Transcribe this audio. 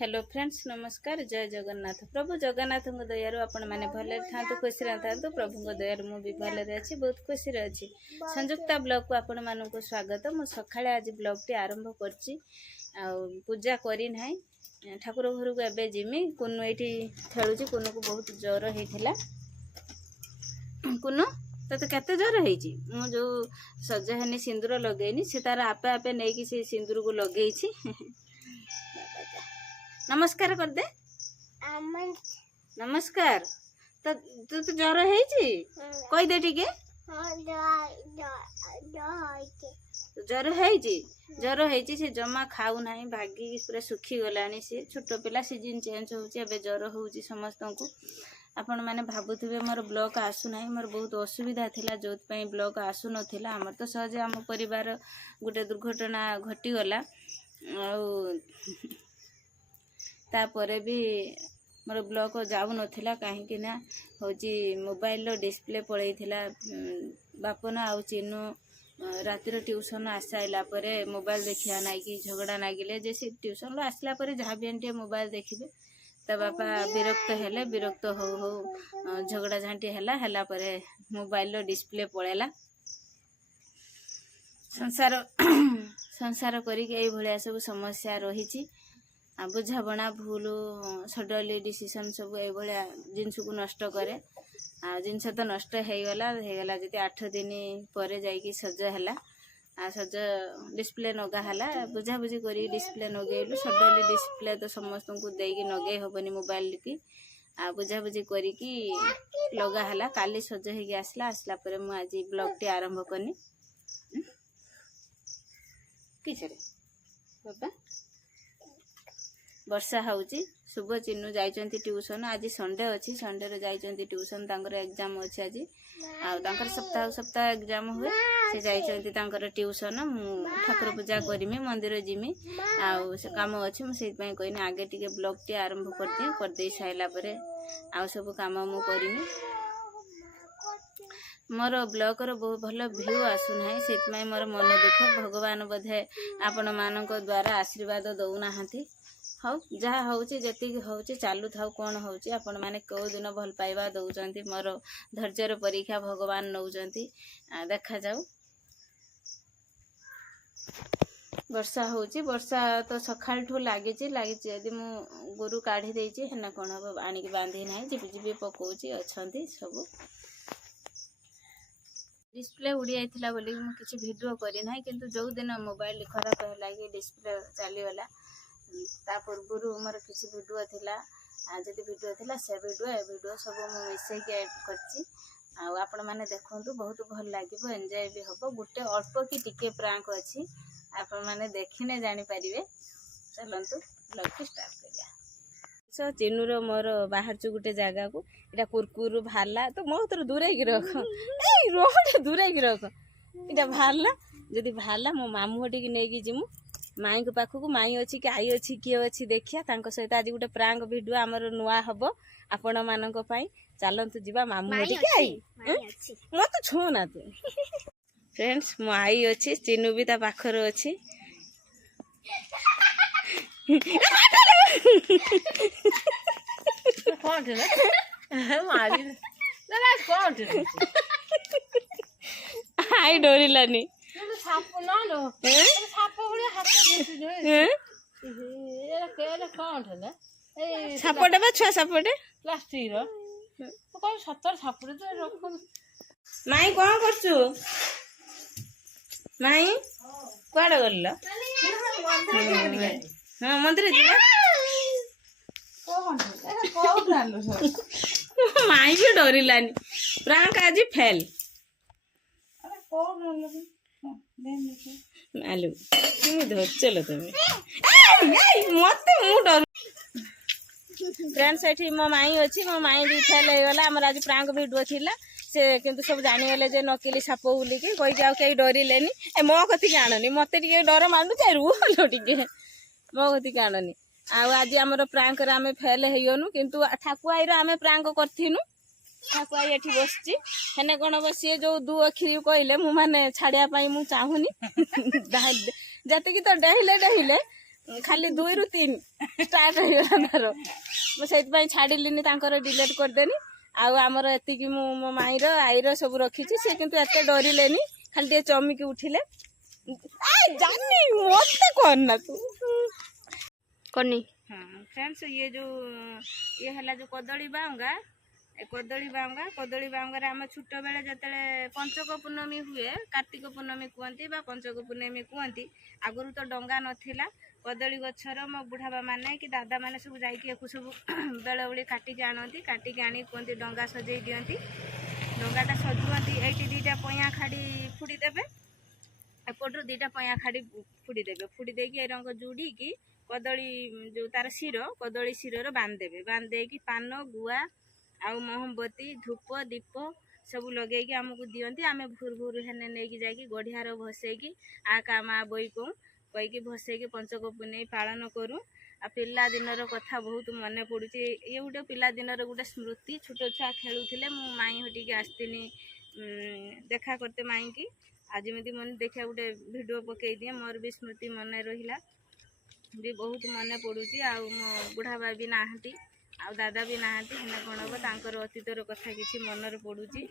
Hello friends नमस्कार जय जगन्नाथ प्रभु जगन्नाथ दयार आपण मैंने भले था खुशी था प्रभु दयार मुझे भले अच्छी बहुत खुशी अच्छी संयुक्ता ब्लॉग को आपण मानक स्वागत मु सका आज ब्लॉग टी आरंभ कर पूजा करना ठाकुर घर को एवं जिमी कुनु ये खेलुची कुनु को बहुत ज्वर होता कुनु तो केते ज्वर होती जो सजा है सिंदूर लगेनी से तार आपे आपे नहीं कि से सिंदूर को लगे नमस्कार कर दे नमस्कार तो तू तो ज्वर है कही दे टिके ज्वर है ज्वर है से जमा खाऊ ना भागी पूरा सुखी गलानी सी छोट पिला सीजन चेंज होबे ज्वर हो समस्त को आपण मैंने भावुवे मोर ब्लॉग आसुना मोर बहुत असुविधा थिला जो ब्लॉग आसु नाला आमर तो सहज आम परिवार गोटे दुर्घटना घटीगला तापर भी मोर ब्लॉग जाऊ नाला कहीं हूँ मोबाइल डिस्प्ले पलैला बापन आउ चिन्नू रातिर ट्यूशन आसाइला मोबाइल देखा ना कि झगड़ा नागिले जे से ट्यूशन आसला जहाँ भी आंटी मोबाइल देखिए ता बापा विरक्त हेले विरक्त हो झगड़ा झांटी है मोबाइल डिस्प्ले पलैला संसार संसार करी सब समस्या रही बुझाबणा भूल सडनली डिसीजन सब ये जिनस को नष्ट करे जिनस तो नष्ट होगला जी 8 दिन पर जाकि सज है सज डिस्प्ले नगाला बुझाबुझी कर डिस्प्ले नगेलु सडनली डिस्प्ले तो समस्त को देकी नगे हेनी मोबाइल की बुझाबुझी करी लगाला काली सज हो आसला आसला मुझे ब्लॉग टी आरंभ करनी किस बाबा वर्षा होउची शुभ चिन्नू जाइचंती ट्यूशन आज संडे अच्छी संडे रे जाइचंती ट्यूशन तांकर एग्जाम अच्छी आज आंकर सप्ताह सप्ताह एग्जाम हुए से जाइचंती तांकर ट्यूशन मु ठाकुर पूजा करमी मंदिर जिमी आउ से काम अच्छी मुझे कहनी आगे टिके ब्लॉग टी आरंभ कर दे साइला परे आउ सब काम मु करमी मोर ब्लॉग रो बहुत भल व्यू आसुना से मोर मन दुख भगवान बोधे आपण मानक द्वारा आशीर्वाद दौना हाँ जहाँ हूँ जी हूँ चालू था कौन हूँ आपण मैंने कौ दिन भल पाइबा दौरान मोर धैर्यर परीक्षा भगवान नौकरी देखा जाऊ वर्षा होची वर्षा तो सकाल ठू लगी यदि मु गोरु काढ़ी देची है कौन हम आणिक बांधी ना झिपझिपि पकाउची अच्छी सब डिस्प्ले उड़ी जाइथिला बोली मु किछि वीडियो करी ना किंतु जो दिन मोबाइल खराब है कि डिस्प्ले चलीगला ता पूर्व मोर किसी वीडियो थिला जदि वीडियो थिला से वीडियो सब मु मिसेक ऐड करछि आपण माने देखंतु बहुत भल लागिवो एंजॉय भी हबो गोटे अल्प कि टिके प्रांक अछि आपण माने देखिने जानि परिबे चलंतु ब्लॉग की स्टार्ट करिया सो चिन्नूर मोर बाहर छु गोटे जगह को एटा कुरकुर भाला तो बहुत दूरे की रख ए रोड दूरे की रख एटा भाला जदि भाला मो मामू हटी की नै की जिमु माई को पाखक माई अच्छी कि आई अच्छी किए अच्छी देखिया सहित आज गोटे प्रांक वीडियो आमर नुआ हम आपण मानक चलतु जीवा मामू आई मत छू ना तू फ्रेंड्स मो आई अच्छी चिन्नू भी ता पाखर अच्छी आई डोरिलानी सापटे बा छुआ सापटे प्लास्टिक सतर सापटे माई कौन करछु माई कुआड़े गल हाँ मंदिर माई भी डरिलानी प्रांक आज फेल आलू धरचल तुम मत डर फ्रेंड्स ये मो माई अच्छी मो माई भी फेल होगा आम आज प्रांक वीडियो थिला से किंतु सब जानीगले जे नकली साप बोलिकी कहीकि आउ कहीं डरिले मो कथी आणनी मत डर मानुचे रुह टे मो कथी आणनी आज आम प्रांक आम फेल होनु किंतु ठाकुआई आम प्रांक करथिनु ठाकुआ ये बसची हेने कौन सी जो दु अखी कहले मुझे छाड़िया मु चाहूनी जति तो डहिले खाली 2 ରୁ 3 स्टार्ट हो तार मुझे छाड़िली डिलीट करदेनी आउ आमर एतिकी मो माईर आईर सब रखी सी किंतु एत डरिलेनी खाली टे चमिकी उठिले जानी मत करना तू करनी। हाँ फ्रेंड्स ये जो ये है जो कदली बांगा कदली बांगार आम छोट बेले जो पंचक पूर्णमी हुए कार्तिक पूर्णमी कहती पंचक पूर्णमी कहती आगुरी तो डंगा नथिला कदली गछर मो बुढ़ाबा माने कि दादा माने सब जाइए सब बेले बेले काटिकी आनती काटिकी आनी कहती डंगा सजे दियंती डंगाटा सजुआती ये 2टा पया खाड़ी फुड़ी देवे एपटू 2टा पया खाड़ी फुड़ी देवे फुड़ी देकी रंग जोड़ी की कदली जो तार शिर कदली शिर बांधदेवे बांधदेकी पान गुआ आउ मोहम्बती धूप दीप सब लगे आमको दियंती आम भूर भूर हेने नहीं जाकि गढ़ियार भसैकी आ का माँ बई कहूँ कहीकि भसैकी पंचक पुनई पालन करूँ आ पिला दिनर कथा बहुत मन पड़ुची ये गोटे पिला दिनर गोटे स्मृति छोट छुआ खेलुले मु माई हटिकी आसतीनी देखा करते माई की आज जमी मन देखा गोटे भिडियो पकई दिए मोर भी स्मृति मन रहा भी बहुत मन पड़ुची आ मो बुढ़ाबा भी नाहांती आ दादा भी नाहांती हेना कौन हम तांकर अतीतर कथा किसी मनर पड़ुची।